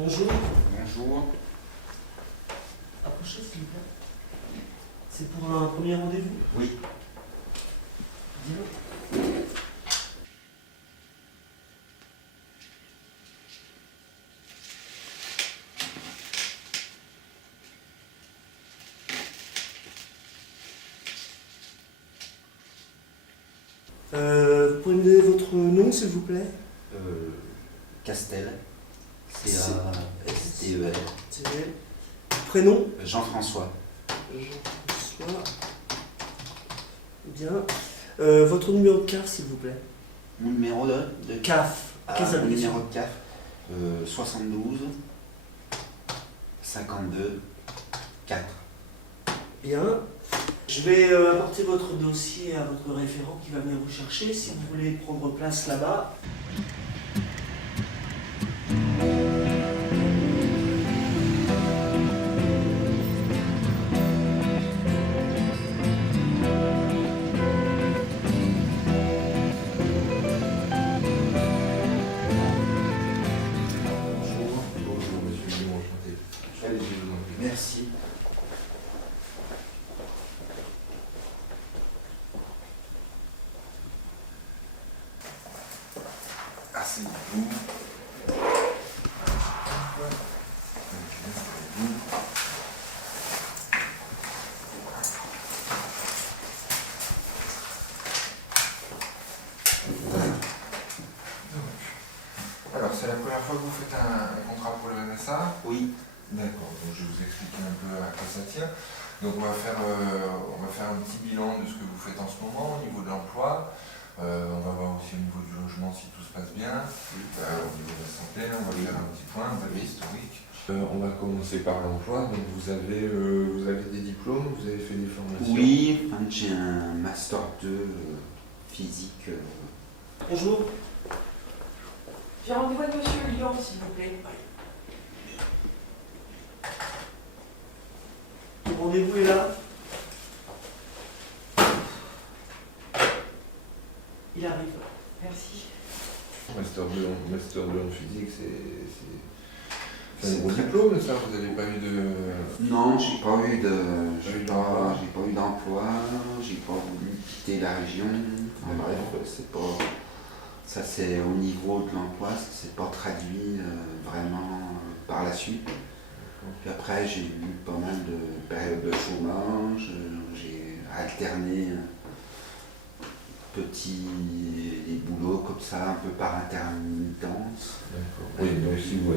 Bonjour. Bonjour. Approchez s'il vous plaît. C'est pour un premier rendez-vous? Oui. Bien. Vous pouvez me donner votre nom s'il vous plaît? Castel. C-A-S-T-E-L. Prénom? Jean-François. Jean-François. Bien. Votre numéro de CAF s'il vous plaît? Mon numéro de CAF. mon numéro de CAF. 72 52 4. Bien. Je vais apporter votre dossier à votre référent qui va venir vous chercher. Si vous voulez prendre place là-bas. Bonjour monsieur Dumont, enchanté. Allez-y, je vous en prie. Merci. Asseyez-vous. Installez-vous. Alors, c'est la première fois que vous faites un contrat pour le MSA? Oui. D'accord, donc je vais vous expliquer un peu à quoi ça tient. Donc on va faire un petit bilan de ce que vous faites en ce moment au niveau de l'emploi. On va voir aussi au niveau du logement si tout se passe bien. Au niveau de la santé, on va faire un petit point, un peu historique. On va commencer par l'emploi. Donc vous avez des diplômes, vous avez fait des formations? Oui, j'ai un master 2 physique. Bonjour. J'ai rendez-vous avec monsieur Lyon, s'il vous plaît. Le rendez-vous est là. Il arrive. Merci. Master 2 en physique, c'est un gros diplôme ça, vous n'avez pas eu de... Non, j'ai pas eu d'emploi. d'emploi, j'ai pas voulu quitter la région. Enfin, bref, c'est pas. Ça c'est au niveau de l'emploi, ça s'est pas traduit vraiment par la suite. Puis après j'ai eu pas mal de périodes de chômage, j'ai alterné les boulots comme ça, un peu par intermittence. D'accord. Oui, donc si vous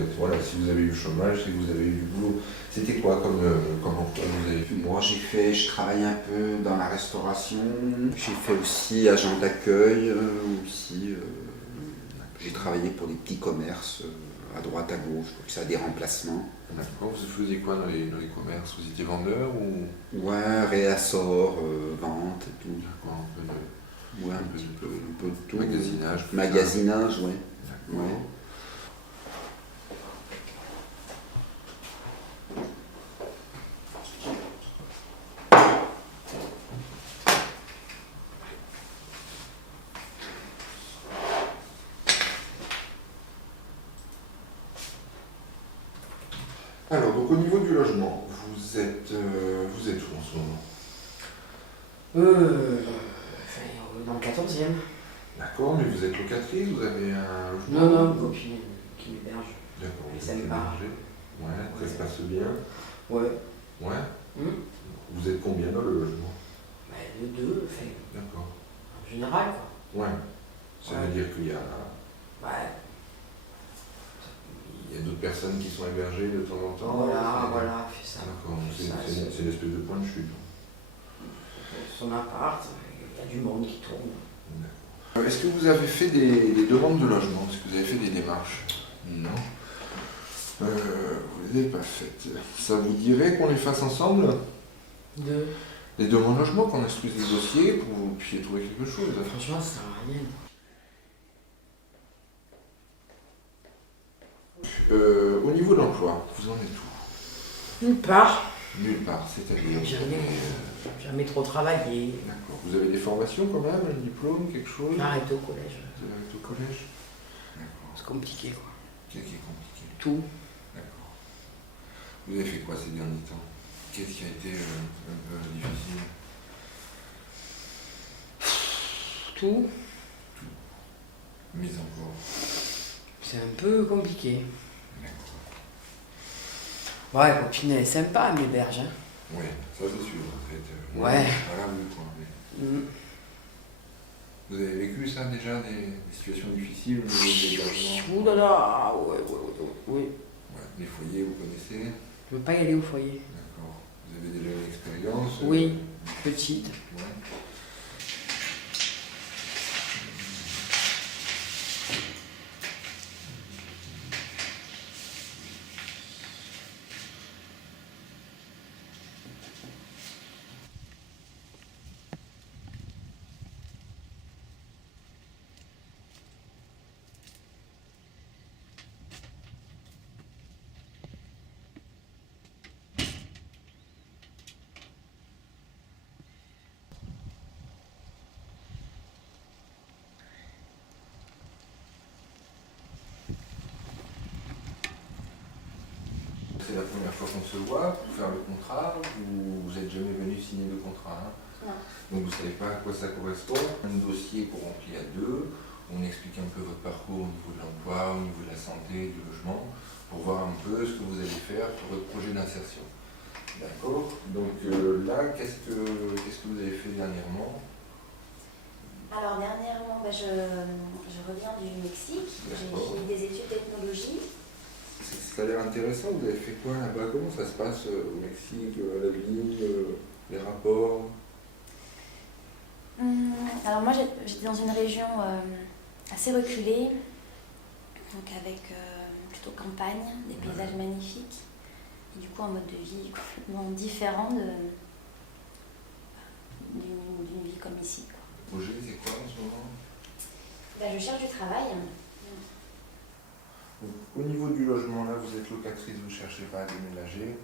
avez eu le chômage, si vous avez eu du boulot, c'était quoi comme emploi vous avez fait? Moi je travaille un peu dans la restauration, j'ai fait aussi agent d'accueil, j'ai travaillé pour des petits commerces à droite à gauche, comme ça, des remplacements. D'accord, vous faisiez quoi dans les commerces? Vous étiez vendeur ou? Ouais, réassort, vente et tout. D'accord, un peu de... Ouais, un peu de tout. Magasinage. Magasinage, ouais. D'accord. Ouais. Alors, donc au niveau du logement, vous êtes où en ce moment? Dans le 14e. D'accord, mais vous êtes locatrice, vous avez un logement? Non, une copine qui m'héberge. D'accord, Mais vous ça êtes me parle. hébergé. Ouais, ça se passe bien. Ouais. Ouais. Hum. Vous êtes combien dans le logement? Le 2, D'accord. en général, quoi. Ouais. Ça Ouais. veut dire qu'il y a Ouais. d'autres personnes qui sont hébergées de temps en temps? Voilà, fait ça. D'accord, Fait ça, c'est une espèce de point de chute. Son appart, il y a du monde qui tourne. Est-ce que vous avez fait des demandes de logement? Est-ce que vous avez fait des démarches? Non. Vous ne les avez pas faites. Ça vous dirait qu'on les fasse ensemble? Les demandes de logement, qu'on instruise des dossiers pour que vous puissiez trouver quelque chose? Franchement, ça sert à rien. Au niveau de l'emploi, vous en êtes où? Nulle part. Nulle part, c'est-à-dire? Jamais trop travaillé. D'accord. Vous avez des formations quand même, un diplôme, quelque chose? Arrête au collège. Vous avez été au collège? D'accord. C'est compliqué, quoi. Qu'est-ce qui est compliqué? Tout. Vous avez fait quoi ces derniers temps? Qu'est-ce qui a été un peu difficile? Tout. Mais encore. C'est un peu compliqué. D'accord. Ouais, copine, elle est sympa, mais berge. Hein. Oui, ça c'est sûr. Ouais. Voilà, oui, quoi. Mais vous avez vécu ça déjà, des situations difficiles au niveau des logements? Ouh là là, ouais. Ouais, les foyers, vous connaissez? Je veux pas y aller au foyer. D'accord. Vous avez déjà une expérience? Oui, petite. Ouais. C'est la première fois qu'on se voit pour faire le contrat, ou vous n'êtes jamais venu signer le contrat, hein? Non. Donc vous ne savez pas à quoi ça correspond. Un dossier qu'on remplit à deux, on explique un peu votre parcours au niveau de l'emploi, au niveau de la santé, du logement, pour voir un peu ce que vous allez faire pour votre projet d'insertion. D'accord. Donc là, qu'est-ce que vous avez fait dernièrement? Alors dernièrement, je reviens du Mexique. J'ai fait des études d'ethnologie. Ça a l'air intéressant. Vous avez fait quoi là-bas? Comment ça se passe au Mexique, la vie, les rapports? Alors moi j'étais dans une région assez reculée, donc avec plutôt campagne, des paysages magnifiques, et du coup un mode de vie complètement différent d'une vie comme ici, quoi. Le projet, c'est quoi en ce moment? Je cherche du travail. Donc, au niveau du logement, là, vous êtes locatrice, vous ne cherchez pas à déménager?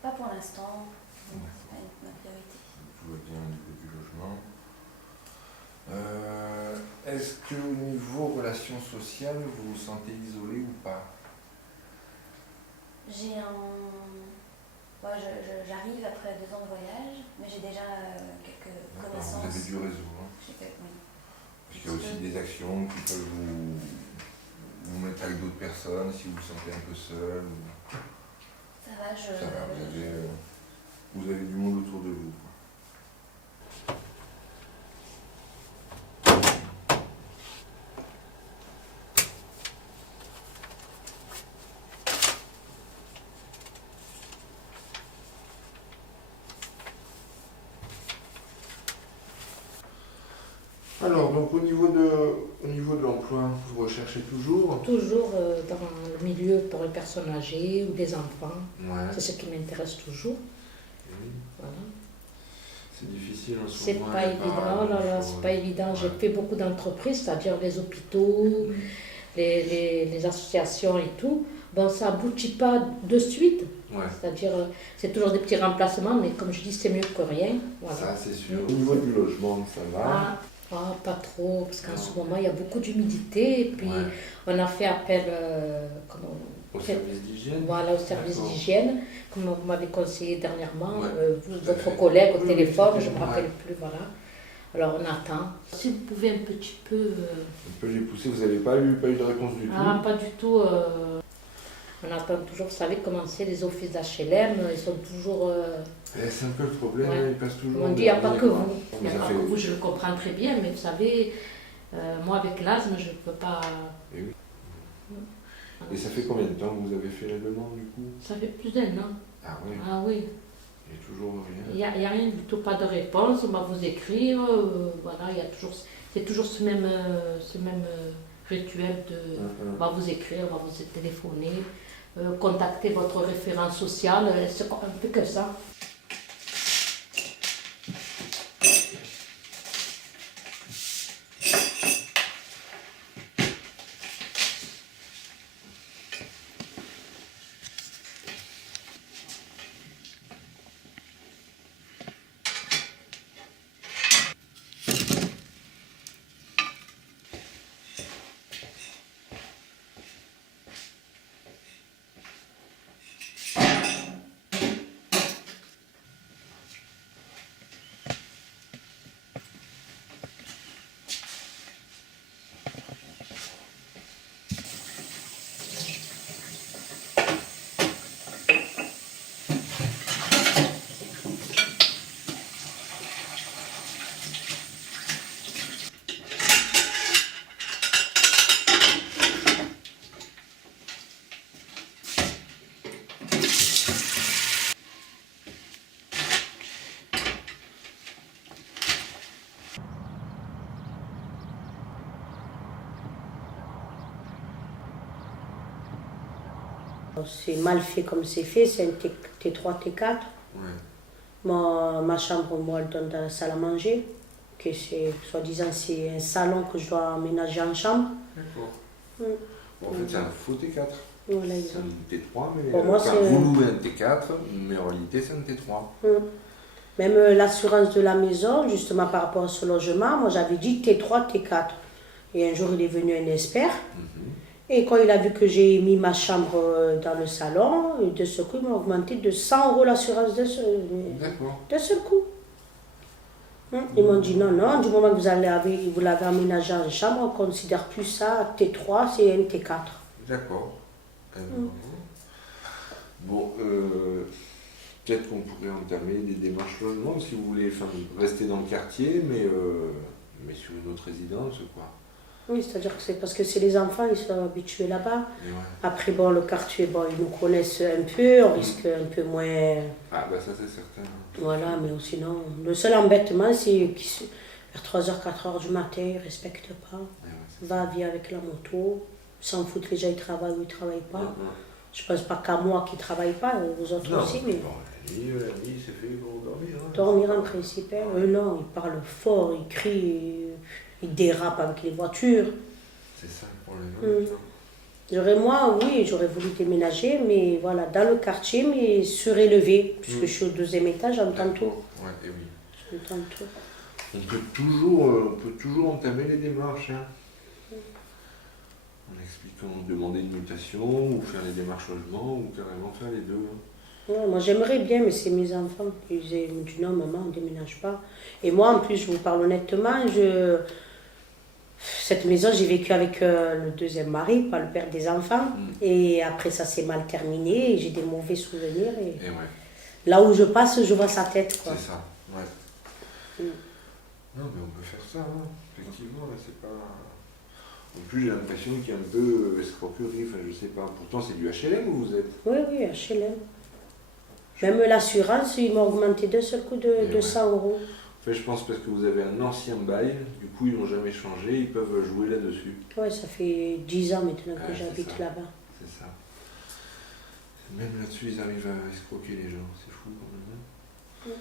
Pas pour l'instant, c'est pas ma priorité. Tout va bien au niveau du logement. Est-ce qu'au niveau relations sociales, vous vous sentez isolé ou pas? J'arrive après 2 ans de voyage, mais j'ai déjà quelques connaissances. Vous avez du réseau, hein? Oui. Parce qu'il y a aussi des actions qui peuvent vous mettre avec d'autres personnes si vous vous sentez un peu seul. Ça va, vous avez du monde autour de vous, quoi. Alors, donc au niveau de l'emploi, vous recherchez toujours? Toujours dans le milieu pour les personnes âgées ou des enfants. Ouais. C'est ce qui m'intéresse toujours. Oui. Voilà. C'est difficile en ce C'est moment. pas évident, oh là là, c'est pas évident. J'ai fait beaucoup d'entreprises, c'est-à-dire les hôpitaux, les associations et tout. Bon, ça aboutit pas de suite. Ouais. C'est-à-dire, c'est toujours des petits remplacements, mais comme je dis, c'est mieux que rien. Voilà. Ça, c'est sûr. Au niveau du logement, ça va? Pas trop, parce qu'en ce moment, il y a beaucoup d'humidité. Et puis, on a fait appel au service d'hygiène? Voilà, au service d'hygiène, comme vous m'avez conseillé dernièrement, votre collègue collègue au téléphone, je ne me rappelle plus, voilà. Alors on attend. Si vous pouvez un petit peu... Un peu les pousser, vous n'avez pas eu de réponse du tout? Ah, pas du tout. On attend toujours, vous savez comment c'est, les offices d'HLM, ils sont toujours... C'est un peu le problème, ils passent toujours... On dit, il n'y a pas que vous. Il n'y a Ça pas fait- que vous, je le comprends très bien, mais vous savez, moi avec l'asthme, je ne peux pas... Et oui. Et ça fait combien de temps que vous avez fait la demande du coup? Ça fait plus d'un an. Ah oui, Ah oui. il n'y a toujours rien. Il n'y a rien du tout, pas de réponse, on va vous écrire, voilà, il y a toujours, c'est toujours ce même rituel de, on va vous écrire, on va vous téléphoner, contacter votre référent social, c'est un peu que ça. C'est mal fait comme c'est fait, c'est un T3, T4. Ouais. Ma chambre, moi, elle donne dans la salle à manger. Que c'est, soi-disant, c'est un salon que je dois aménager en chambre. D'accord. Mm. Bon, en fait, c'est un faux T4. Voilà, C'est exact. un T3, mais Pour moi, enfin, c'est- vous louez un T4, mais en réalité, c'est un T3. Même l'assurance de la maison, justement par rapport à ce logement, moi j'avais dit T3, T4. Et un jour, il est venu un expert. Mhm. Et quand il a vu que j'ai mis ma chambre dans le salon, de ce coup, il m'a augmenté de 100 euros l'assurance de D'accord. seul coup. Ils m'ont dit non, non, du moment que vous l'avez aménagé en chambre, on ne considère plus ça T3, c'est un T4. D'accord. Bon, peut-être qu'on pourrait entamer des démarches logement si vous voulez, enfin, rester dans le quartier, mais sur une autre résidence, quoi. Oui, c'est-à-dire que c'est parce que c'est les enfants, ils sont habitués là-bas. Et ouais. Après, bon, le quartier, bon, ils nous connaissent un peu, on risque un peu moins. Ah, bah ça, c'est certain. Voilà, mais sinon, le seul embêtement, c'est qu'ils, vers 3h, 4h du matin, ils ne respectent pas. Et ouais, c'est Va, vient avec la moto, s'en foutent, les gens, ils travaillent ou ils ne travaillent ça. pas. Je ne pense pas qu'à moi qui ne travaille pas, aux autres Non, aussi, mais bon, la nuit, c'est fait pour dormir. Hein. dormir en principe, hein. Eux non, ils parlent fort, ils crient, ils dérapent avec les voitures. C'est ça le problème. Moi, oui, j'aurais voulu déménager, mais voilà, dans le quartier, mais surélevé, puisque je suis au 2e étage, j'entends tout. Ouais, et oui. J'entends tout. On peut toujours entamer les démarches. Hein. En expliquant, demander une mutation, ou faire les démarches logement, ou carrément faire les deux. Hein. Ouais, moi, j'aimerais bien, mais c'est mes enfants qui me disent non, maman, on ne déménage pas. Et moi, en plus, je vous parle honnêtement, cette maison, j'ai vécu avec le 2e mari, pas le père des enfants. Et après, ça s'est mal terminé, et j'ai des mauvais souvenirs. Et Et ouais, là où je passe, je vois sa tête, quoi. c'est ça. Ouais. Non, mais on peut faire ça, hein. Effectivement, là, c'est pas. En plus, j'ai l'impression qu'il y a un peu escroquerie, enfin, je sais pas. Pourtant, c'est du HLM où vous êtes. Oui, oui, HLM. Même l'assurance, ils m'ont augmenté d'un seul coup de Et 200 euros. En fait, je pense parce que vous avez un ancien bail, du coup, ils n'ont jamais changé, ils peuvent jouer là-dessus. Ouais, ça fait 10 ans maintenant que Ouais, c'est j'habite ça. là-bas. C'est ça. Même là-dessus, ils arrivent à escroquer les gens. C'est fou quand même. Hein.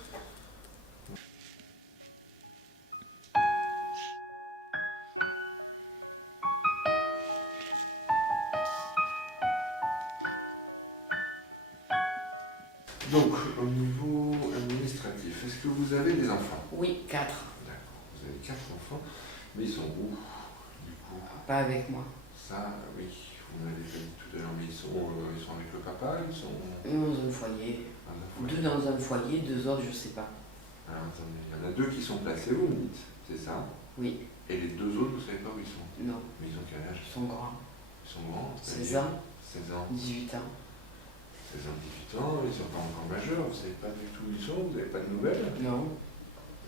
Donc, au niveau administratif, est-ce que vous avez des enfants? Oui, 4. D'accord, vous avez 4 enfants, mais ils sont où, du coup? Pas avec moi. Ça, oui, vous m'avez déjà dit tout à l'heure, mais ils sont avec le papa, ils sont Dans un foyer. dans un foyer. 2 dans un foyer, 2 autres, je sais pas. Alors, attendez, il y en a 2 qui sont placés, vous me dites, c'est ça? Oui, Et les 2 autres, vous savez pas où ils sont? non, Mais ils ont quel âge? ils sont grands. Ils sont grands? 16 ans, 16 ans. 18 ans. 16 ans, 18 ans, ils sont pas encore majeurs, vous savez pas du tout où ils sont, vous n'avez pas de nouvelles? Non,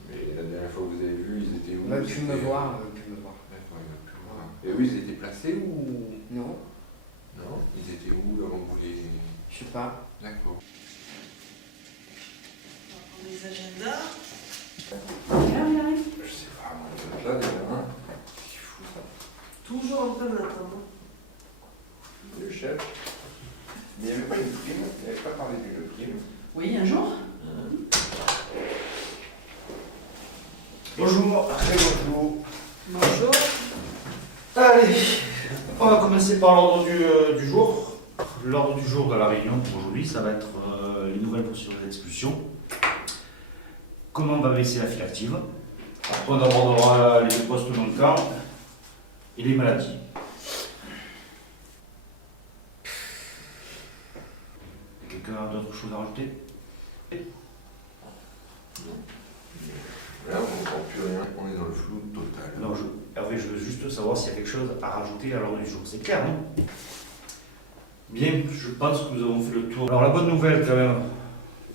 Mais la dernière fois que vous avez vu, ils étaient où? ils veulent plus me C'était- voir, ils veulent plus me voir. D'accord, ils veulent plus me voir. Et eux, ils étaient placés ou... Non, Non? Ils étaient où avant que vous les... je sais pas. D'accord. Les agendas. Je sais pas, vous êtes là déjà, hein? C'est fou. Toujours en train d'attendre. Le chef. Mais il n'y avait pas une prime, il n'avait pas parlé d'une prime. Oui, un jour. Bonjour. Bonjour. Bonjour. Allez, on va commencer par l'ordre du jour. L'ordre du jour de la réunion pour aujourd'hui, ça va être les nouvelles procédures d'expulsion. Comment on va baisser la file active. Après, on abordera les postes manquants et les maladies. Quelqu'un a d'autres choses à rajouter? Là, on n'entend plus rien, on est dans le flou total. Non, Hervé, je veux juste savoir s'il y a quelque chose à rajouter à l'ordre du jour. C'est clair, non? Bien, je pense que nous avons fait le tour. Alors la bonne nouvelle quand même,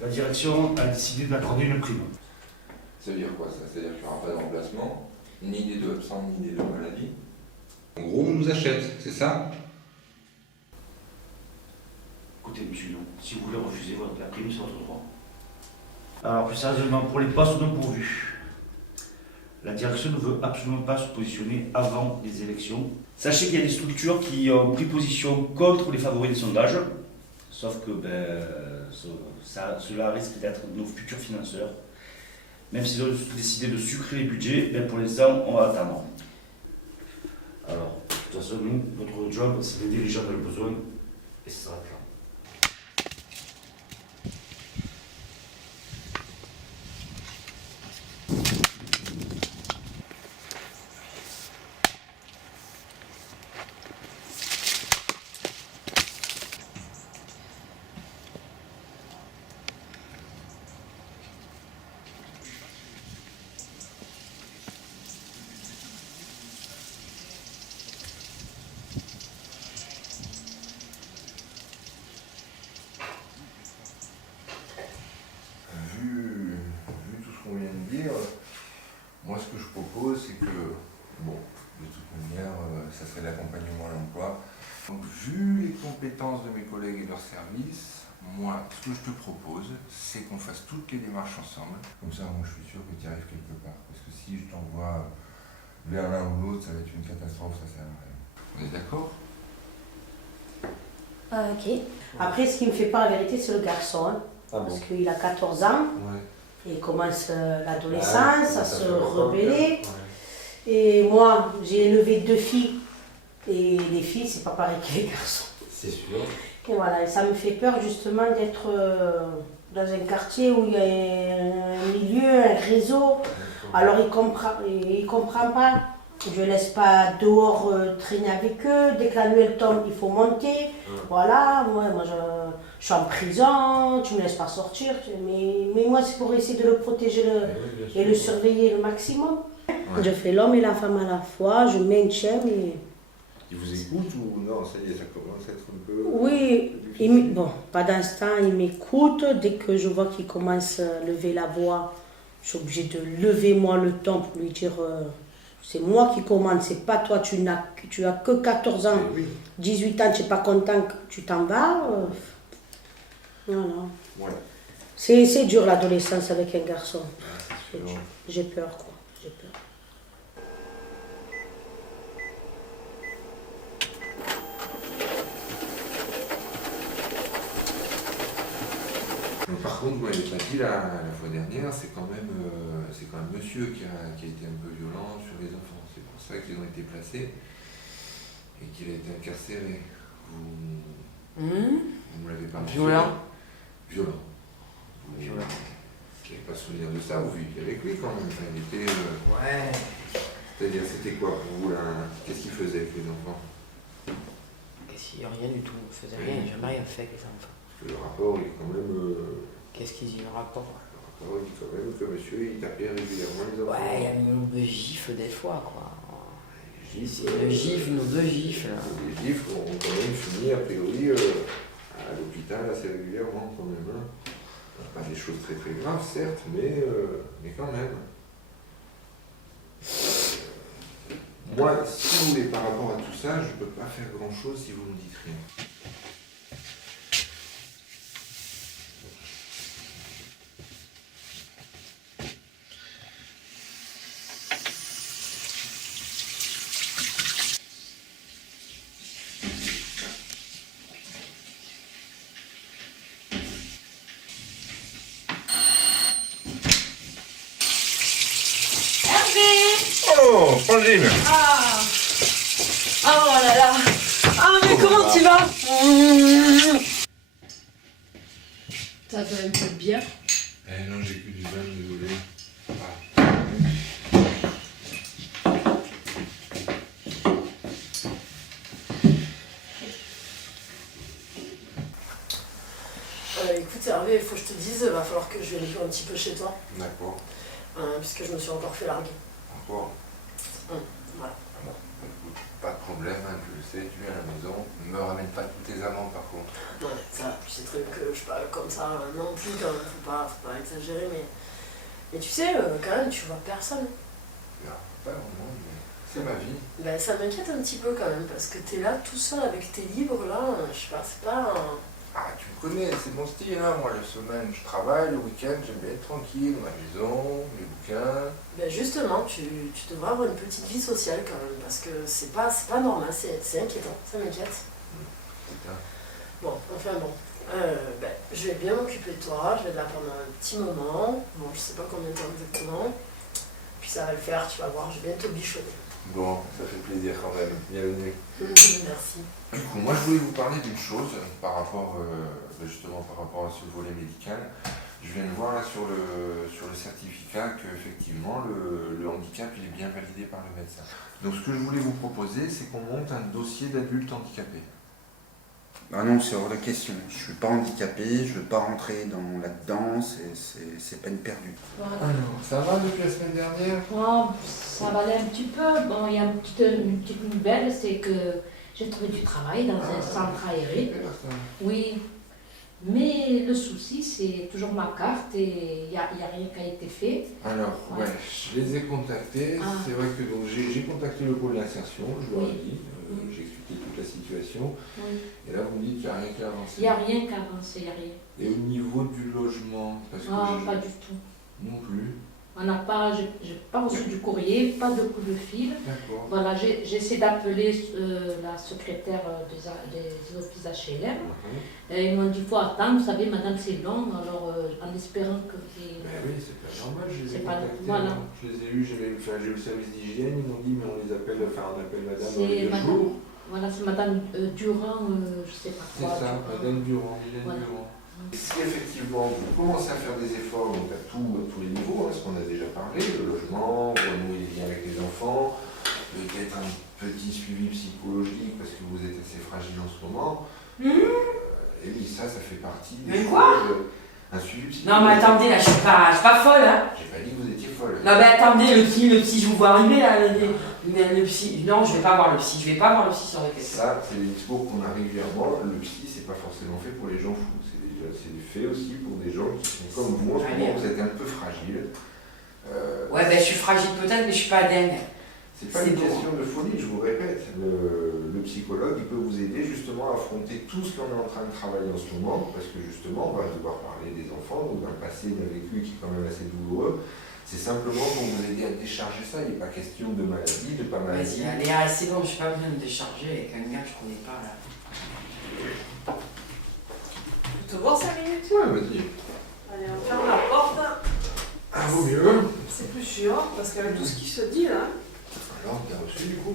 la direction a décidé d'accorder une prime. Ça veut dire quoi ça? C'est-à-dire qu'il n'y aura pas de remplacement, ni des 2 absents, ni des 2 maladies. En gros, on nous achète, c'est ça? Écoutez, monsieur, non. Si vous voulez refuser la prime, c'est votre droit. Alors plus sérieusement, pour les postes non pourvus, la direction ne veut absolument pas se positionner avant les élections. Sachez qu'il y a des structures qui ont pris position contre les favoris des sondages. Sauf que cela risque d'être nos futurs financeurs. Même s'ils ont décidé de sucrer les budgets, ben pour l'instant, on va attendre. Alors, de toute façon, nous, notre job, c'est d'aider les gens dans le besoin, et ça s'arrête là. Vu tout ce qu'on vient de dire, moi ce que je propose c'est que, bon, de toute manière, ça serait l'accompagnement à l'emploi. Donc vu les compétences de mes collègues et leurs services, moi ce que je te propose c'est qu'on fasse toutes les démarches ensemble. Comme ça moi je suis sûr que tu y arrives quelque part. Parce que si je t'envoie vers l'un ou l'autre, ça va être une catastrophe, ça sert à rien. On est d'accord? Ok. Après, ce qui me fait pas la vérité, c'est le garçon. Hein, Ah bon? parce qu'il a 14 ans, Ouais. et il commence l'adolescence, à se rebeller. Ouais. Et moi, j'ai élevé 2 filles. Et les filles, c'est pas pareil que les garçons. C'est sûr. Et voilà, et ça me fait peur justement d'être dans un quartier où il y a un milieu, un réseau. Alors il comprend pas. Je ne laisse pas dehors traîner avec eux. Dès que la nuit elle tombe, il faut monter. Voilà, moi je suis en prison, tu ne me laisses pas sortir. Mais moi c'est pour essayer de le protéger et le surveiller le maximum. Ouais. Je fais l'homme et la femme à la fois, je maintiens, mais... Ils vous écoutent ou non? Ça y est, ça commence à être un peu... Oui, bon, pas d'instant, il m'écoute. Dès que je vois qu'il commence à lever la voix, je suis obligée de lever moi le ton pour lui dire c'est moi qui commande, c'est pas toi, tu as que 14 ans, 18 ans, tu n'es pas content que tu t'en vas. Non. Ouais. C'est dur l'adolescence avec un garçon. C'est sûr. J'ai peur, quoi. J'ai peur. Par contre, moi, j'ai pas dit la fois dernière, c'est quand même monsieur qui a été un peu violent sur les enfants. C'est pour ça qu'ils ont été placés et qu'il a été incarcéré. Vous me l'avez pas mentionné. Violent. Vous n'avez pas souvenir de ça, vous viviez avec lui quand même. Enfin, il était. Ouais. C'est-à-dire, c'était quoi pour vous là? Qu'est-ce qu'il faisait avec les enfants? Qu'est-ce qu'il y a? Rien du tout. On faisait rien, jamais rien fait avec les enfants. Parce que le rapport, il est quand même. Qu'est-ce qu'il dit le rapport? Le rapport, il dit quand même que monsieur, il tapait régulièrement les enfants. Ouais, il y a une ou deux gifles des fois, quoi. Gifles, Une gifle, une ou deux gifles. Les gifles ont quand même fini, a priori, à l'hôpital assez régulièrement quand même. Hein. Pas des choses très très graves, certes, mais quand même. Moi, si vous voulez, par rapport à tout ça, je ne peux pas faire grand chose si vous ne me dites rien. Oh, Pauline! Oh là là. Ah mais comment tu vas? Ça va un peu de bière. Eh non, j'ai que du vin, désolé. Écoute Hervé, il faut que je te dise, va falloir que je vienne jouer un petit peu chez toi. D'accord. Puisque je me suis encore fait larguer. Encore? Voilà. Bon, écoute, pas de problème, hein, je le sais, tu viens à la maison. Ne me ramène pas toutes tes amendes par contre. Ouais, ça, tu sais très bien que je suis pas comme ça non plus, quand même, faut pas exagérer, mais tu sais, quand même, tu vois personne. Non, pas vraiment, mais c'est ma vie. Ben, ça m'inquiète un petit peu quand même, parce que t'es là tout seul avec tes livres, là, je sais pas, c'est pas... Ah, tu me connais, c'est mon style, hein. Moi, la semaine, je travaille, le week-end, j'aime bien être tranquille, ma maison, mes bouquins. Ben justement, tu devrais avoir une petite vie sociale quand même, parce que c'est pas normal, c'est inquiétant, ça m'inquiète. Putain. Bon, enfin bon. Je vais bien m'occuper de toi, je vais être là pendant un petit moment. Bon, je sais pas combien de temps exactement. Puis ça va le faire, tu vas voir, je vais bientôt bichonner. Bon, ça fait plaisir quand même. Bienvenue. Merci. Du coup, moi je voulais vous parler d'une chose par rapport, justement par rapport à ce volet médical. Je viens de voir là sur le certificat qu'effectivement le handicap il est bien validé par le médecin. Donc ce que je voulais vous proposer, c'est qu'on monte un dossier d'adulte handicapé. Ah non, c'est hors de question. Je suis pas handicapé, je veux pas rentrer là-dedans, c'est peine perdue. Voilà. Alors, ça va depuis la semaine dernière? Bon, ça va aller un petit peu. Bon, il y a une petite nouvelle, c'est que j'ai trouvé du travail dans un centre aéré. Oui, mais le souci, c'est toujours ma carte et il n'y a rien qui a été fait. Alors, Ouais. je les ai contactés. Ah. C'est vrai que j'ai contacté le pôle d'insertion, je leur ai Oui. dit, j'ai expliqué toute la situation. Oui. Et là, vous me dites qu'il n'y a rien qui a avancé. Il n'y a rien qui a avancé, il n'y a rien. Et au niveau du logement, parce que Pas du tout. non plus. On n'a pas, j'ai pas reçu du courrier, pas de coup de fil. D'accord. Voilà, j'ai essayé d'appeler la secrétaire des offices HLM. Et ils m'ont dit, il faut attendre, vous savez, madame, c'est long, alors en espérant que... Ben oui, c'est pas normal, je les ai C'est pas- contactés. voilà. Moi. Je les ai eus, j'ai eu le service d'hygiène, ils m'ont dit, mais on appelle madame dans C'est les 2 madame, jours. voilà, c'est madame Durand, je sais pas C'est quoi. ça, Durand. madame Durand, Mylène Voilà. Durand. Si effectivement vous commencez à faire des efforts donc à tous les niveaux, ce qu'on a déjà parlé, le logement, renouer les liens avec les enfants, peut-être un petit suivi psychologique parce que vous êtes assez fragile en ce moment. Et oui, ça fait partie des Mais quoi choses, un suivi psychologique. Non mais attendez, là je suis pas folle hein. J'ai pas dit que vous étiez folle. Non mais attendez, le psy, je vous vois arriver là, le psy. Non, je vais pas voir le psy, je vais pas voir le psy sur les questions. Ça, c'est des discours qu'on a régulièrement. Le psy, c'est pas forcément fait pour les gens fous. C'est fait aussi pour des gens qui sont comme vous. En ce moment, vous êtes un peu fragile. Ouais, ben je suis fragile peut-être, mais je suis pas dingue. C'est pas une question de folie, je vous répète. Le psychologue, il peut vous aider justement à affronter tout ce qu'on est en train de travailler en ce moment, parce que justement, on va devoir parler des enfants, donc d'un passé, d'un vécu qui est quand même assez douloureux. C'est simplement pour vous aider à décharger ça. Il n'est pas question de maladie, de pas maladie. Vas-y, allez, c'est bon, je suis pas besoin de me décharger avec un gars que je connais pas là. Je peux te voir 5 minutes? Ouais, vas-y. Allez, on ferme la porte. Ah, vaut mieux. C'est plus sûr, parce qu'avec tout ce qui se dit là. Alors, t'as reçu du coup?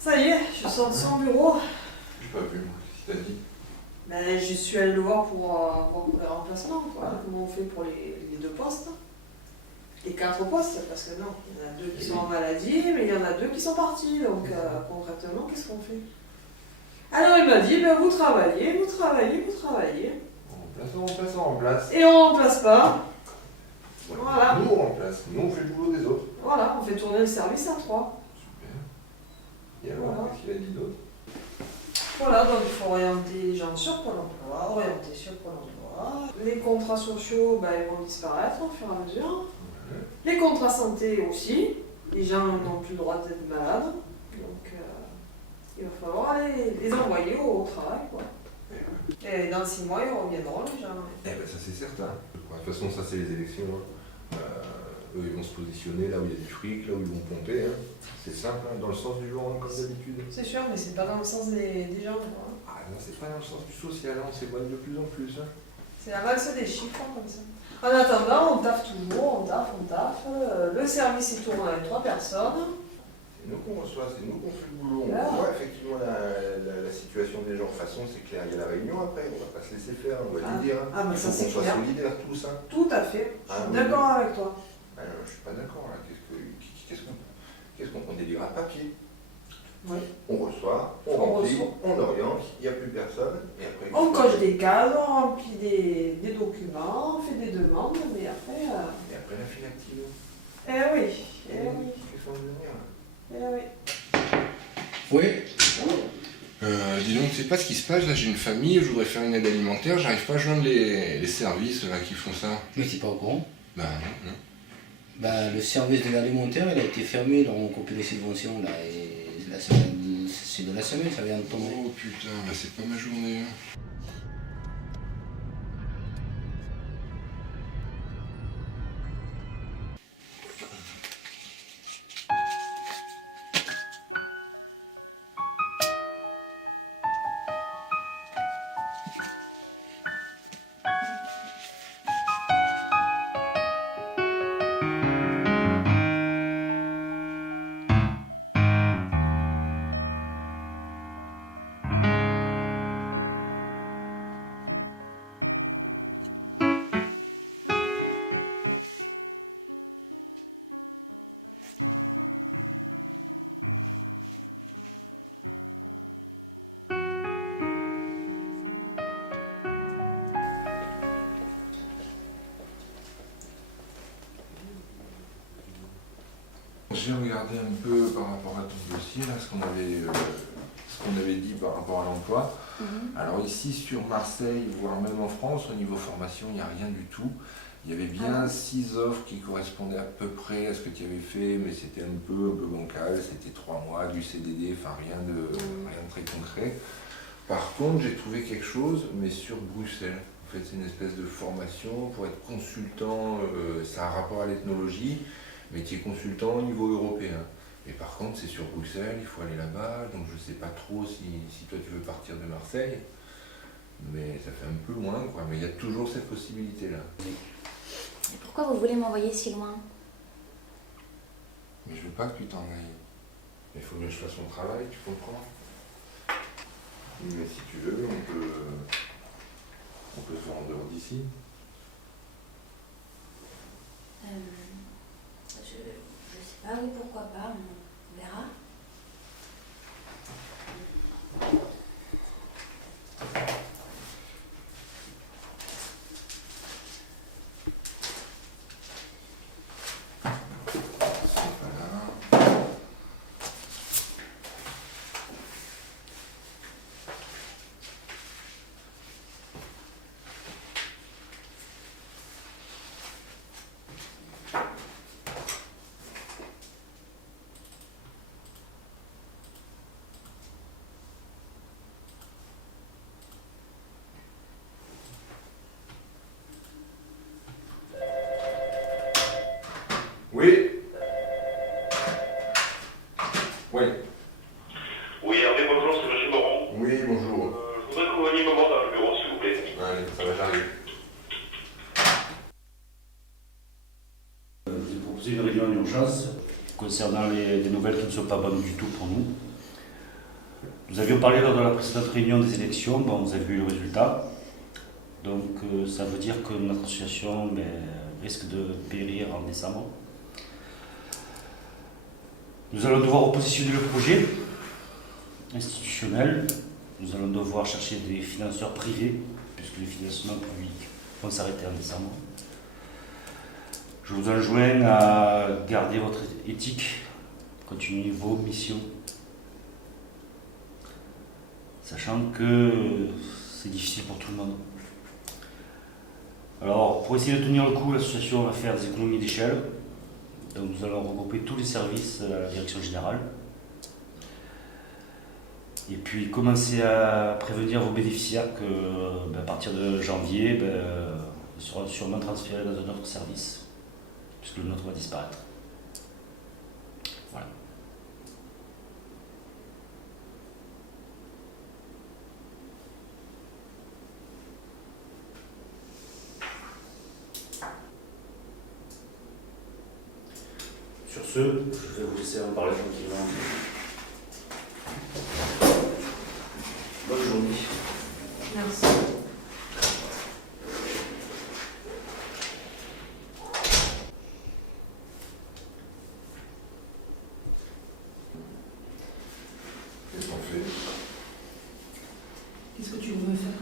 Ça y est, je sors de son bureau. J'ai pas vu, moi. Qu'est-ce que t'as dit? Ben, je suis allée le voir pour voir les remplacements, quoi. Comment on fait pour les 2 postes. Les 4 postes, parce que non, il y en a 2 qui sont en maladie, mais il y en a 2 qui sont partis. Donc concrètement, qu'est-ce qu'on fait? Alors il m'a dit, ben, vous travaillez. On remplace. Et on remplace pas. Voilà. Nous, on remplace. Nous, on fait le boulot des autres. Voilà, on fait tourner le service à 3. Super. Et alors, Voilà. qu'est-ce qu'il a dit d'autre? Voilà, donc il faut orienter les gens sur Pôle emploi, orienter sur Pôle emploi. Les contrats sociaux, ben, ils vont disparaître au fur et à mesure. Les contrats santé aussi. Les gens n'ont plus le droit d'être malades. Donc il va falloir les envoyer au travail, quoi. Et dans 6 mois, ils reviendront, les gens. Eh ben, ça, c'est certain. De toute façon, ça, c'est les élections. Eux, ils vont se positionner là où il y a du fric, là où ils vont compter. C'est simple, dans le sens du genre, comme d'habitude. C'est sûr, mais c'est pas dans le sens des gens, quoi. Ah non, c'est pas dans le sens du social, on s'éloigne de plus en plus. C'est la valse des chiffres, comme ça. En attendant, on taffe toujours, on taffe. Le service, il tourne avec 3 personnes. C'est nous qu'on reçoit, c'est nous qu'on fait le boulot. Là. On voit effectivement la situation des gens. De toute façon, c'est clair, il y a la réunion après, on va pas se laisser faire, on va lui dire. Ah, mais Il ça, faut c'est qu'on soit clair. solidaires tous. Tout à fait. Je Ah, suis oui. d'accord avec toi. Je suis pas d'accord là. Qu'est-ce qu'on délivre à papier? Oui. On reçoit, on On remplit, reçoit. on oriente, il n'y a plus personne. Et après, On coche des cases, on remplit des documents, on fait des demandes, mais après. Et après la file active. Eh oui, Qu'est-ce qu'on veut venir là? Oui. Dis donc, tu sais pas ce qui se passe, là j'ai une famille, je voudrais faire une aide alimentaire, j'arrive pas à joindre les services là qui font ça. Mais t'es pas au courant? Bah non. Bah, le service de l'alimentaire, il a été fermé, ils ont coupé les subventions là, et la semaine, c'est de la semaine, ça vient de tomber. Oh putain, bah c'est pas ma journée. j'ai regardé un peu par rapport à ton dossier, là, ce qu'on avait dit par rapport à l'emploi. Alors ici sur Marseille, voire même en France, au niveau formation, il n'y a rien du tout. Il y avait bien 6 offres qui correspondaient à peu près à ce que tu avais fait, mais c'était un peu bancal, c'était 3 mois, du CDD, enfin rien de très concret. Par contre, j'ai trouvé quelque chose, mais sur Bruxelles. En fait, c'est une espèce de formation pour être consultant, ça a un rapport à l'ethnologie, mais tu es consultant au niveau européen. Et par contre, c'est sur Bruxelles, il faut aller là-bas, donc je ne sais pas trop si toi tu veux partir de Marseille, mais ça fait un peu loin, quoi. Mais il y a toujours cette possibilité-là. Et pourquoi vous voulez m'envoyer si loin? Mais je veux pas que tu t'en ailles. Il faut que je fasse mon travail, tu comprends? Mais si tu veux, on peut se voir en dehors d'ici. Je sais pas, oui, pourquoi pas, on verra. Oui. Oui. Oui, Hervé, bonjour, c'est M. Moron. Oui, bonjour. Je voudrais que vous veniez me voir dans le bureau, s'il vous plaît. Allez, ça va, j'arrive. Je vous ai proposé une réunion d'urgence concernant des nouvelles qui ne sont pas bonnes du tout pour nous. Nous avions parlé lors de la précédente réunion des élections, bon, vous avez vu le résultat. Donc ça veut dire que notre association risque de périr en décembre. Nous allons devoir repositionner le projet institutionnel. Nous allons devoir chercher des financeurs privés, puisque les financements publics vont s'arrêter en décembre. Je vous enjoins à garder votre éthique, continuer vos missions, sachant que c'est difficile pour tout le monde. Alors, pour essayer de tenir le coup, l'association va faire des économies d'échelle. Donc nous allons regrouper tous les services à la direction générale. Et puis commencer à prévenir vos bénéficiaires que à partir de janvier, ils seront sûrement transférés dans un autre service, puisque le nôtre va disparaître. Voilà. Sur ce, je vais vous laisser en parler tranquillement. Bonne journée. Merci. Qu'est-ce qu'on fait? Qu'est-ce que tu veux me faire?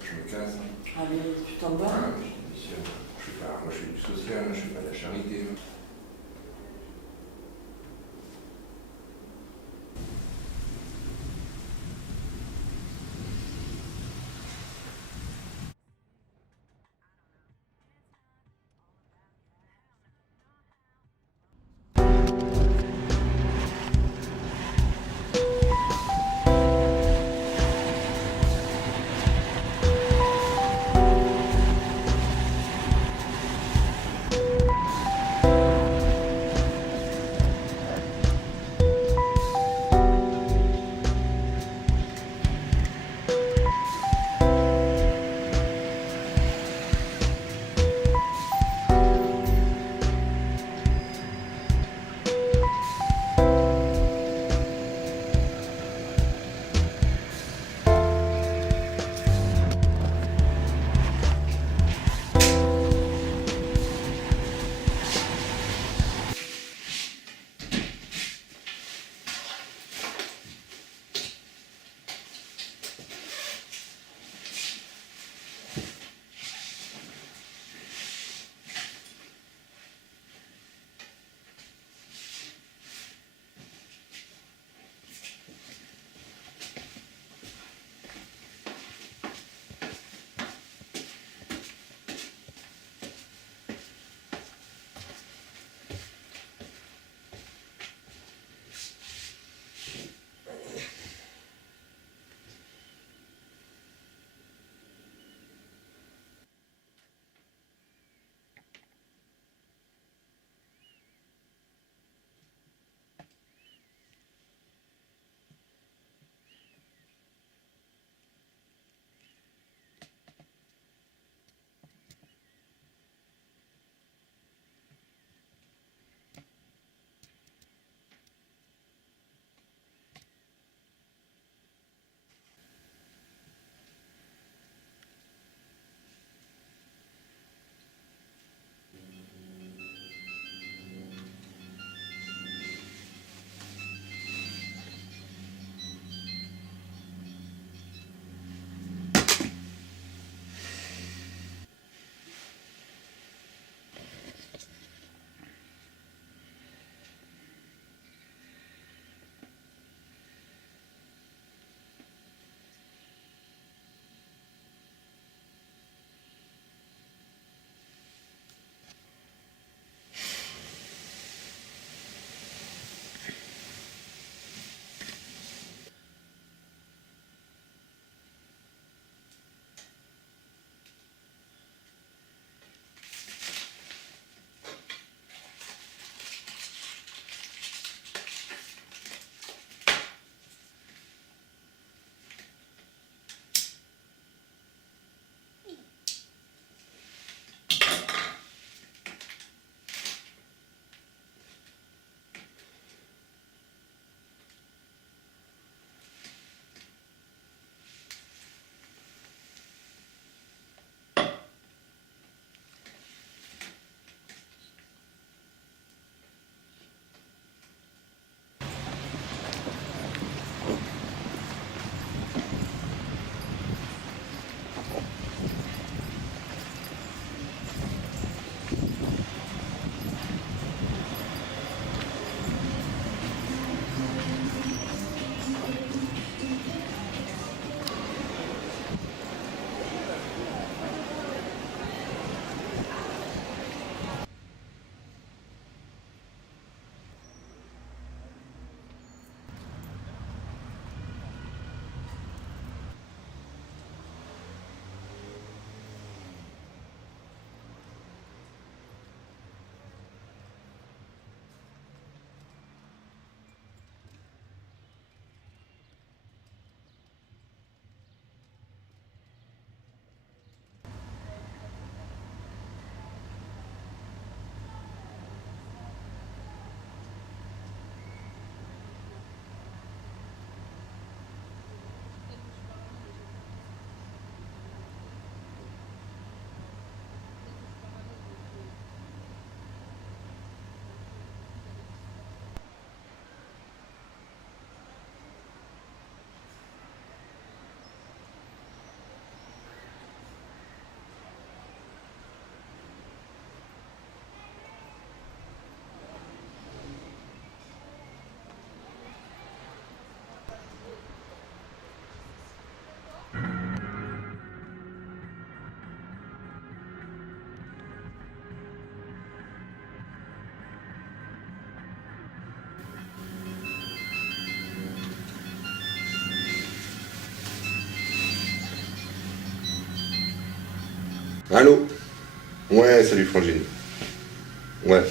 Je me casse. Allez, tu t'en vas? Voilà, je sais pas, moi je fais du social, je fais pas de la charité. Allô? Ouais, salut Frangine. Ouais.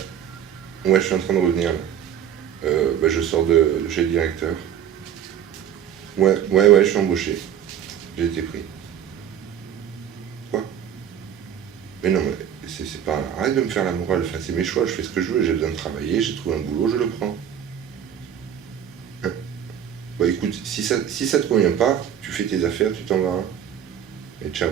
Ouais, je suis en train de revenir là. Je sors de chez le directeur. Ouais, je suis embauché. J'ai été pris. Quoi? Mais non, mais c'est pas... Arrête de me faire la morale, enfin, c'est mes choix, je fais ce que je veux, j'ai besoin de travailler, j'ai trouvé un boulot, je le prends. Hein? Bah écoute, si ça te convient pas, tu fais tes affaires, tu t'en vas. Hein. Et ciao.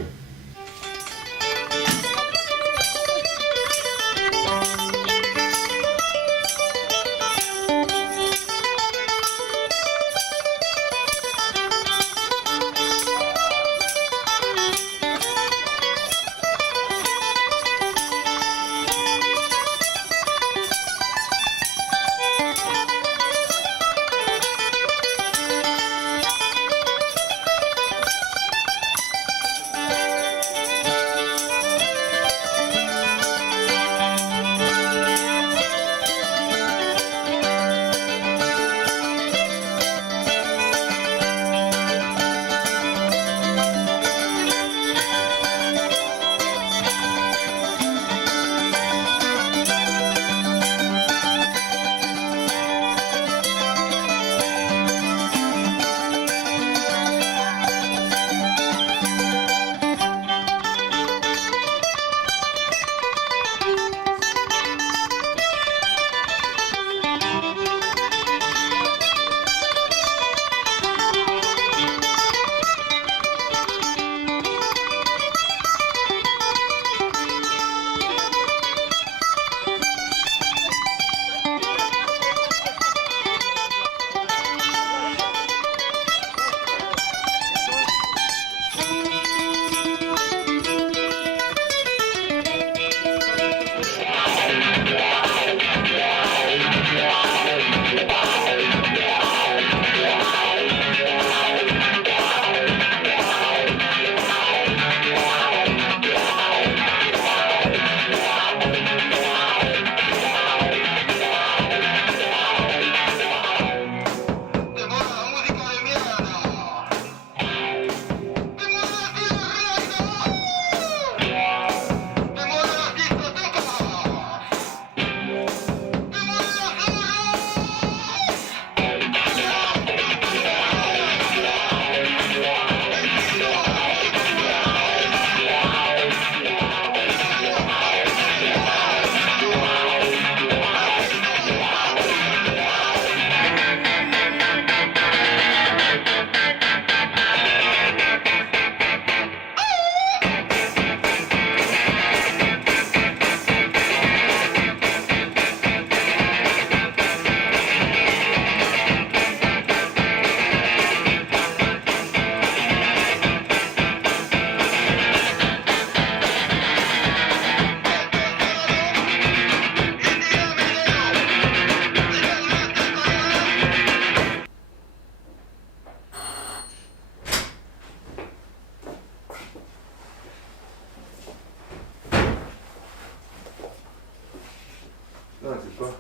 Non, c'est quoi?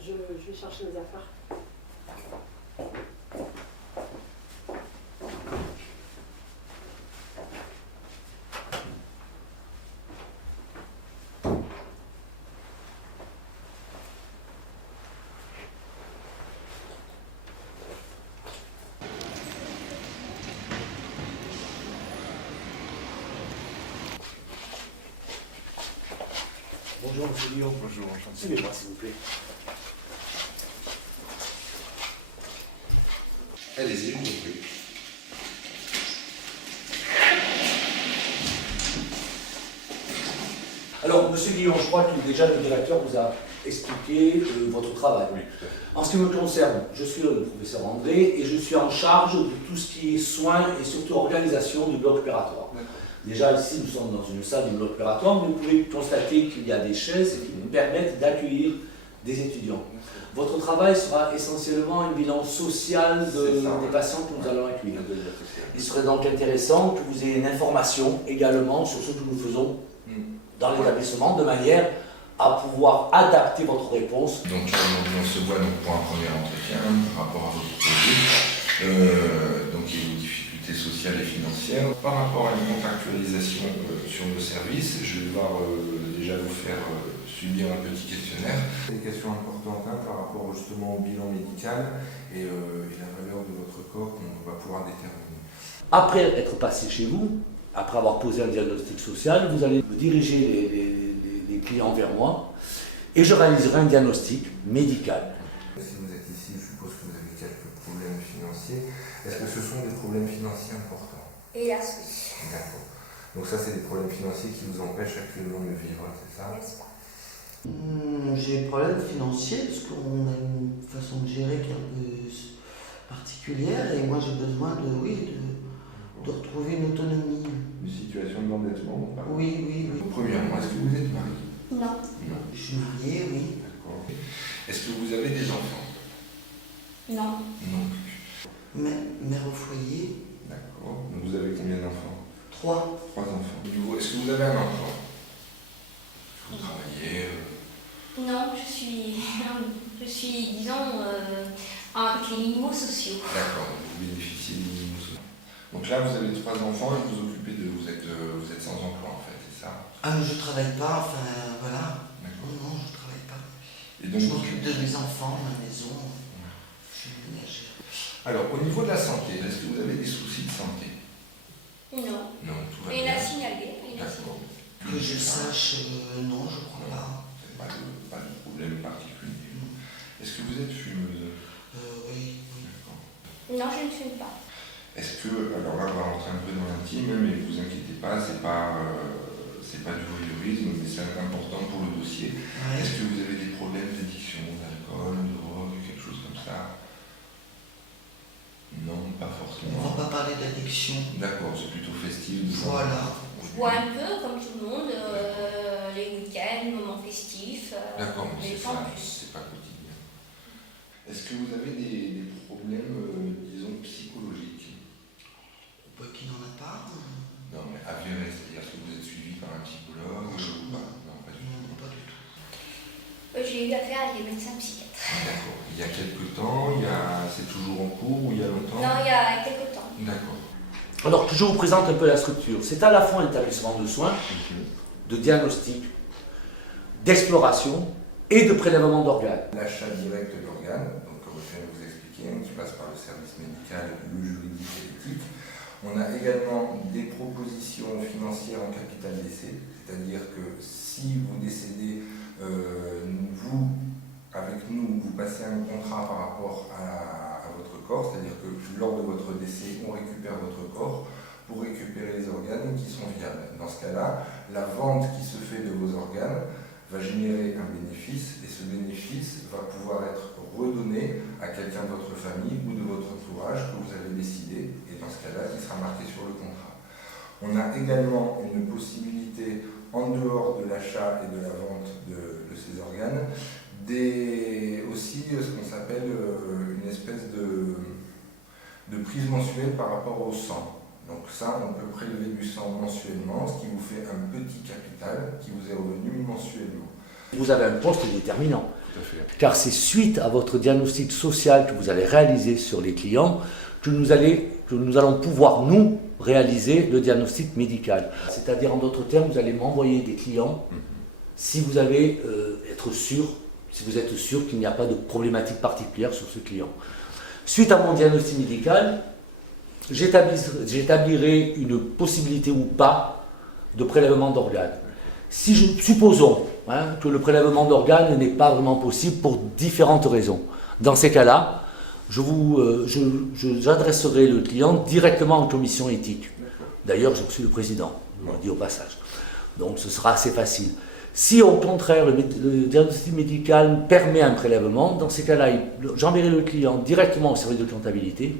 Je vais chercher mes affaires. Bonjour, monsieur Lyon. Bonjour, enchanté. Suivez-moi, s'il vous plaît. Allez-y, je vous en prie. Alors, monsieur Guillon, je crois que déjà le directeur vous a expliqué votre travail. Oui, tout à fait. En ce qui me concerne, je suis le professeur André et je suis en charge de tout ce qui est soins et surtout organisation du bloc opératoire. Déjà ici, nous sommes dans une salle du bloc opératoire, mais vous pouvez constater qu'il y a des chaises qui nous permettent d'accueillir des étudiants. Votre travail sera essentiellement un bilan social des patients que nous allons accueillir. Il serait donc intéressant que vous ayez une information également sur ce que nous faisons dans l'établissement, de manière à pouvoir adapter votre réponse. Donc on se voit donc pour un premier entretien par rapport à votre projet, donc il y a une difficulté sociale et financière. Par rapport à une contractualisation sur nos services, je vais devoir déjà vous faire subir un petit questionnaire. Des questions importantes par rapport justement au bilan médical et la valeur de votre corps qu'on va pouvoir déterminer. Après être passé chez vous, après avoir posé un diagnostic social, vous allez diriger les clients vers moi et je réaliserai un diagnostic médical. Si vous êtes ici, je suppose que vous avez quelques problèmes financiers. Est-ce que ce sont des problèmes financiers importants? Hélas, oui. D'accord. Donc ça, c'est des problèmes financiers qui vous empêchent actuellement de vivre, c'est ça? J'ai des problèmes financiers parce qu'on a une façon de gérer qui est un peu particulière et moi j'ai besoin de retrouver une autonomie. Une situation d'endettement? Oui. Premièrement, est-ce que vous êtes marié? Non. Non. Je suis mariée, oui. D'accord. Est-ce que vous avez des enfants? Non. Non plus. Mère au foyer. D'accord. Donc vous avez combien d'enfants? 3. 3 enfants. Est-ce que vous avez un emploi? Vous travaillez? Non, je suis, disons, avec les minimaux sociaux. D'accord, donc vous bénéficiez des minimaux sociaux. Donc là, vous avez 3 enfants et vous occupez de... Vous êtes sans emploi en fait, c'est ça? Ah, mais je travaille pas, enfin, voilà. D'accord. Non, je travaille pas. Et donc, je m'occupe de mes enfants, de ma maison. Je suis ménagère. Alors, au niveau de la santé, est-ce que vous avez des soucis de santé? Non. Non, tout va Et bien. la signalé. D'accord. Que je sache, non, je crois pas. Pas de problème particulier. Est-ce que vous êtes fumeuse? Oui. D'accord. Non, je ne fume pas. Est-ce que, alors là, on va rentrer un peu dans l'intime, mais vous inquiétez pas, c'est pas du voyeurisme, mais c'est important pour le dossier. Ouais. Est-ce que vous avez des problèmes d'addiction, d'alcool, de drogue, quelque chose comme ça? Non, pas forcément. On va pas parler d'addiction. D'accord, c'est plutôt festif. Voilà. Je bois un peu, comme tout le monde, les week-ends, moments festifs. D'accord, mais sans plus. c'est pas quotidien. Est-ce que vous avez des problèmes, disons, psychologiques? Qui n'en a pas? Non, mais avérés, c'est-à-dire que vous êtes suivi par un psychologue ou pas? Non, pas du tout. Non, pas du tout. J'ai eu affaire à des médecins psychiatres. D'accord. Il y a quelques temps, c'est toujours en cours ou il y a longtemps? Non, il y a quelques temps. D'accord. Alors que je vous présente un peu la structure, c'est à la fois un établissement de soins, de diagnostic, d'exploration et de prélèvement d'organes. L'achat direct d'organes, donc comme je viens de vous expliquer, qui passe par le service médical, le juridique et l'éthique. On a également des propositions financières en capital décès, c'est-à-dire que si vous décédez, avec nous, vous passez un contrat par rapport à votre corps, c'est-à-dire que lors de votre décès, on récupère votre corps pour récupérer les organes qui sont viables. Dans ce cas-là, la vente qui se fait de vos organes va générer un bénéfice et ce bénéfice va pouvoir être redonné à quelqu'un de votre famille ou de votre entourage que vous avez décidé, et dans ce cas-là, qui sera marqué sur le contrat. On a également une possibilité, en dehors de l'achat et de la vente de ces organes, aussi ce qu'on s'appelle une espèce de prise mensuelle par rapport au sang. Donc ça, on peut prélever du sang mensuellement, ce qui vous fait un petit capital qui vous est revenu mensuellement. Vous avez un poste déterminant, Tout à fait. car c'est suite à votre diagnostic social que vous allez réaliser sur les clients que nous allons pouvoir, nous, réaliser le diagnostic médical. C'est-à-dire, en d'autres termes, vous allez m'envoyer des clients si vous allez si vous êtes sûr qu'il n'y a pas de problématique particulière sur ce client. Suite à mon diagnostic médical, j'établirai une possibilité ou pas de prélèvement d'organes. Supposons que le prélèvement d'organes n'est pas vraiment possible pour différentes raisons. Dans ces cas-là, j'adresserai le client directement en commission éthique. D'ailleurs, je suis le président, je le dis au passage. Donc ce sera assez facile. Si au contraire le diagnostic médical permet un prélèvement, dans ces cas-là, j'enverrai le client directement au service de comptabilité.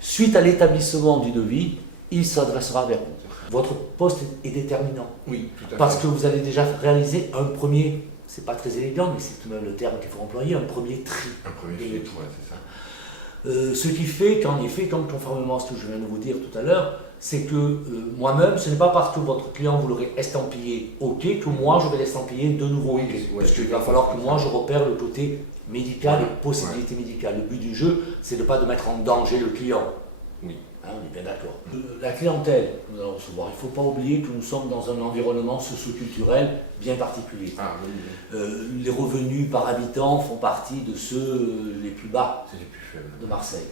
Suite à l'établissement du devis, il s'adressera vers vous. Votre poste est déterminant. Oui, tout à fait. Parce que vous allez déjà réaliser un premier c'est pas très élégant, mais c'est tout de même le terme qu'il faut employer, un premier tri. Un premier filtre, ouais, c'est ça. Ce qui fait qu'en effet, comme conformément à ce que je viens de vous dire tout à l'heure, c'est que moi-même, ce n'est pas parce que votre client vous l'aurez estampillé OK que moi je vais l'estampiller de nouveau OK. Parce qu'il va falloir que moi je repère le côté médical et possibilité médicale. Le but du jeu, c'est de ne pas mettre en danger le client. Oui. Hein, on est bien d'accord. La clientèle que nous allons recevoir, il ne faut pas oublier que nous sommes dans un environnement socio-culturel bien particulier. Ah, oui. Les revenus par habitant font partie de ceux les plus bas de Marseille.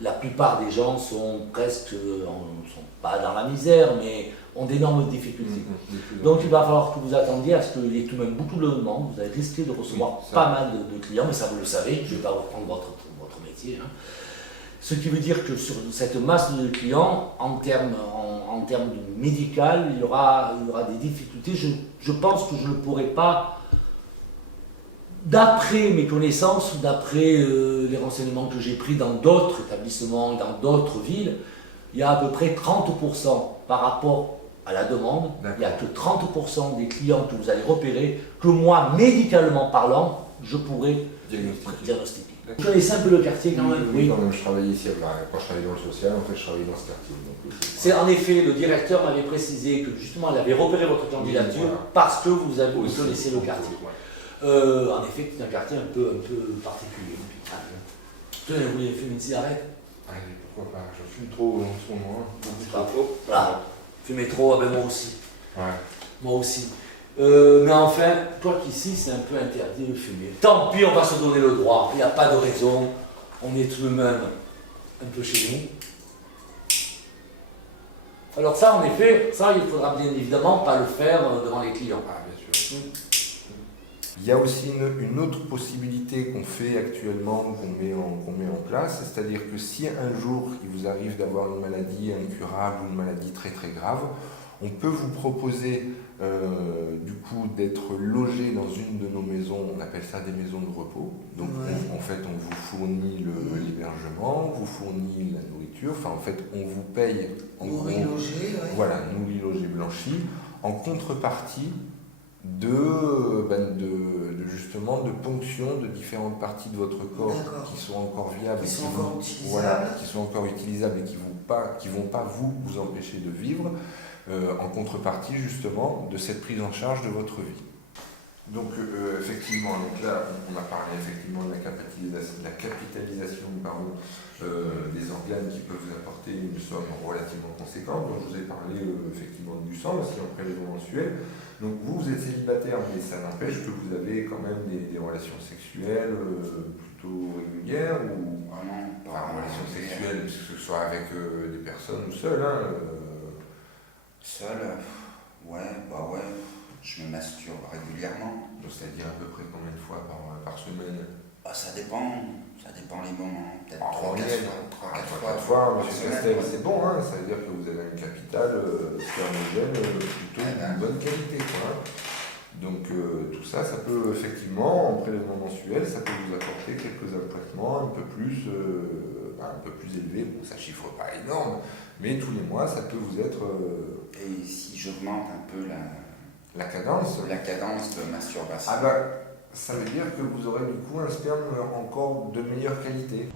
La plupart des gens sont presque, ne sont pas dans la misère, mais ont d'énormes difficultés. Donc il va falloir que vous attendiez à ce qu'il y ait tout de même beaucoup de demandes. Vous allez risquer de recevoir pas mal de clients, mais ça vous le savez, je ne vais pas reprendre votre métier. Hein. Ce qui veut dire que sur cette masse de clients, en termes médical, il y aura des difficultés. Je pense que je ne pourrai pas, d'après mes connaissances, d'après les renseignements que j'ai pris dans d'autres établissements, dans d'autres villes, il y a à peu près 30% par rapport à la demande. Il n'y a que 30% des clients que vous allez repérer, que moi, médicalement parlant, je pourrais diagnostiquer. Vous connaissez un peu le quartier quand même? Oui, quand même, je travaillais ici, quand je travaillais dans le social, en fait, je travaillais dans ce quartier. C'est en effet, le directeur m'avait précisé que justement, il avait repéré votre candidature parce que vous connaissez le quartier. En effet, c'est un quartier un peu particulier. Tenez, vous voulez fumer une cigarette? Allez, pourquoi pas, je fume trop en ce moment. Pas trop. Voilà. Fumer trop, ben moi aussi. Ouais. Moi aussi. Mais enfin, quoi qu'ici, c'est un peu interdit de fumer. Tant pis, on va se donner le droit. Il n'y a pas de raison. On est tout de même un peu chez nous. Alors ça, en effet, ça, il faudra bien évidemment pas le faire devant les clients. Ah, bien sûr. Il y a aussi une autre possibilité qu'on fait actuellement, qu'on met en place, c'est-à-dire que si un jour il vous arrive d'avoir une maladie incurable ou une maladie très très grave, on peut vous proposer du coup d'être logé dans une de nos maisons, on appelle ça des maisons de repos. Donc en fait on vous fournit l'hébergement, vous fournit la nourriture, enfin en fait on vous paye en gros, voilà, nourri, logé, blanchi, en contrepartie justement de ponction de différentes parties de votre corps qui sont encore viables, qui sont encore utilisables et qui vont pas vous empêcher de vivre, en contrepartie justement de cette prise en charge de votre vie. Donc effectivement, donc là on a parlé effectivement de la capitalisation des organes qui peuvent vous apporter une somme relativement conséquente. Donc je vous ai parlé effectivement du sang aussi en prélèvement mensuel. Donc vous êtes célibataire, mais ça n'empêche que vous avez quand même des relations sexuelles plutôt régulières ou pas relations sexuelles, que ce soit avec des personnes ou seul. Seul, ouais. Je me masturbe régulièrement. C'est-à-dire à peu près combien de fois par semaine? Ça dépend les moments. Peut-être 3-4 fois. Monsieur Castel, c'est bon, hein, ça veut dire que vous avez une capitale spermogène plutôt de bonne qualité. Quoi. Donc tout ça, ça peut effectivement, en prélèvement mensuel, ça peut vous apporter quelques appointements un peu plus élevés. Bon, ça chiffre pas énorme, mais tous les mois, ça peut vous être... Et si j'augmente un peu la cadence de masturbation. Ça veut dire que vous aurez du coup un sperme encore de meilleure qualité.